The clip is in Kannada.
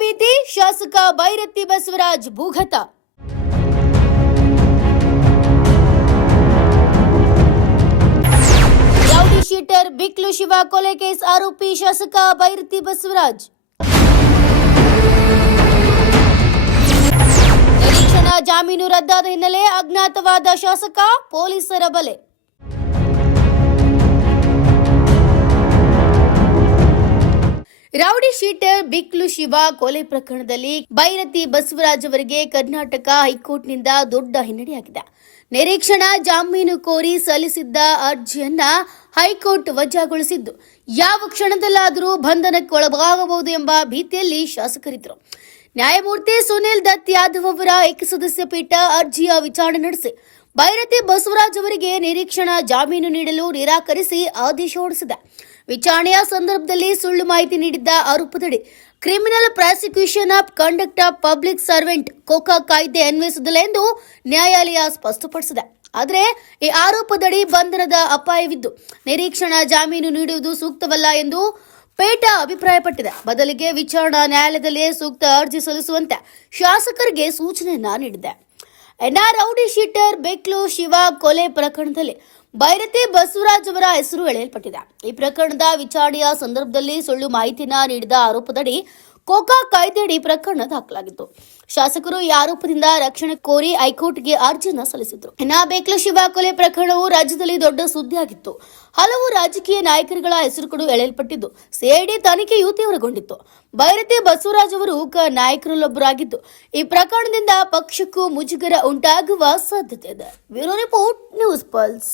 ಭೀತಿ, ಶಾಸಕ ಬೈರತಿ ಬಸವರಾಜ್ ಭೂಗತ. ರೌಡಿ ಶೀಟರ್ ಬಿಕ್ಲು ಶಿವ ಕೊಲೆ ಕೇಸ್ ಆರೋಪಿ ಶಾಸಕ ಬೈರತಿ ಬಸವರಾಜ್. ನಿರೀಕ್ಷಣಾ ಜಾಮೀನು ರದ್ದಾದ ಹಿನ್ನೆಲೆ ಅಜ್ಞಾತವಾದ ಶಾಸಕ, ಪೊಲೀಸರ ಬಲೆ. ರೌಡಿ ಶೀಟರ್ ಬಿಕ್ಲು ಶಿವ ಕೊಲೆ ಪ್ರಕರಣದಲ್ಲಿ ಬೈರತಿ ಬಸವರಾಜ್ ಅವರಿಗೆ ಕರ್ನಾಟಕ ಹೈಕೋರ್ಟ್ನಿಂದ ದೊಡ್ಡ ಹಿನ್ನಡೆಯಾಗಿದೆ. ನಿರೀಕ್ಷಣಾ ಜಾಮೀನು ಕೋರಿ ಸಲ್ಲಿಸಿದ್ದ ಅರ್ಜಿಯನ್ನ ಹೈಕೋರ್ಟ್ ವಜಾಗೊಳಿಸಿದ್ದು, ಯಾವ ಕ್ಷಣದಲ್ಲಾದರೂ ಬಂಧನಕ್ಕೆ ಒಳಗಾಗಬಹುದು ಎಂಬ ಭೀತಿಯಲ್ಲಿ ಶಾಸಕರಿದ್ದರು. ನ್ಯಾಯಮೂರ್ತಿ ಸುನಿಲ್ ದತ್ ಯಾದವ್ ಅವರ ಏಕಸದಸ್ಯ ಪೀಠ ಅರ್ಜಿಯ ವಿಚಾರಣೆ ನಡೆಸಿ ಬೈರತಿ ಬಸವರಾಜ್ ಅವರಿಗೆ ನಿರೀಕ್ಷಣಾ ಜಾಮೀನು ನೀಡಲು ನಿರಾಕರಿಸಿ ಆದೇಶ ಹೊರಡಿಸಿದೆ. ವಿಚಾರಣೆಯ ಸಂದರ್ಭದಲ್ಲಿ ಸುಳ್ಳು ಮಾಹಿತಿ ನೀಡಿದ್ದ ಆರೋಪದಡಿ criminal prosecution of conduct of public servant Coca ಕಾಯ್ದೆ ಅನ್ವಯಿಸುವುದಿಲ್ಲ ಎಂದು ನ್ಯಾಯಾಲಯ ಸ್ಪಷ್ಟಪಡಿಸಿದೆ. ಆದರೆ ಈ ಆರೋಪದಡಿ ಬಂಧನದ ಅಪಾಯವಿದ್ದು ನಿರೀಕ್ಷಣಾ ಜಾಮೀನು ನೀಡುವುದು ಸೂಕ್ತವಲ್ಲ ಎಂದು ಪೀಠ ಅಭಿಪ್ರಾಯಪಟ್ಟಿದೆ. ಬದಲಿಗೆ ವಿಚಾರಣಾ ನ್ಯಾಯಾಲಯದಲ್ಲೇ ಸೂಕ್ತ ಅರ್ಜಿ ಸಲ್ಲಿಸುವಂತೆ ಶಾಸಕರಿಗೆ ಸೂಚನೆಯನ್ನ ನೀಡಿದೆ. ರೌಡಿ ಶೀಟರ್ ಬಿಕ್ಲು ಶಿವ ಕೊಲೆ ಪ್ರಕರಣದಲ್ಲಿ ಬೈರತಿ ಬಸವರಾಜ್ ಅವರ ಹೆಸರು ಎಳೆಯಲ್ಪಟ್ಟಿದೆ. ಈ ಪ್ರಕರಣದ ವಿಚಾರಣೆಯ ಸಂದರ್ಭದಲ್ಲಿ ಸುಳ್ಳು ಮಾಹಿತಿಯನ್ನು ನೀಡಿದ ಆರೋಪದಡಿ ಕೋಕಾ ಕಾಯ್ದೆಯಡಿ ಪ್ರಕರಣ ದಾಖಲಾಗಿತ್ತು. ಶಾಸಕರು ಈ ಆರೋಪದಿಂದ ರಕ್ಷಣೆ ಕೋರಿ ಹೈಕೋರ್ಟ್ಗೆ ಅರ್ಜಿಯನ್ನು ಸಲ್ಲಿಸಿದ್ರು. ಬಿಕ್ಲು ಶಿವ ಕೊಲೆ ಪ್ರಕರಣವು ರಾಜ್ಯದಲ್ಲಿ ದೊಡ್ಡ ಸುದ್ದಿಯಾಗಿತ್ತು. ಹಲವು ರಾಜಕೀಯ ನಾಯಕರುಗಳ ಹೆಸರುಗಳು ಎಳೆಯಲ್ಪಟ್ಟಿದ್ದು ಸಿಐಡಿ ತನಿಖೆಯು ತೀವ್ರಗೊಂಡಿತ್ತು. ಬೈರತಿ ಬಸವರಾಜ್ ಅವರು ನಾಯಕರಲ್ಲೊಬ್ಬರಾಗಿದ್ದು ಈ ಪ್ರಕರಣದಿಂದ ಪಕ್ಷಕ್ಕೂ ಮುಜುಗರ ಉಂಟಾಗುವ ಸಾಧ್ಯತೆ ಇದೆ. Bureau report, news pulse.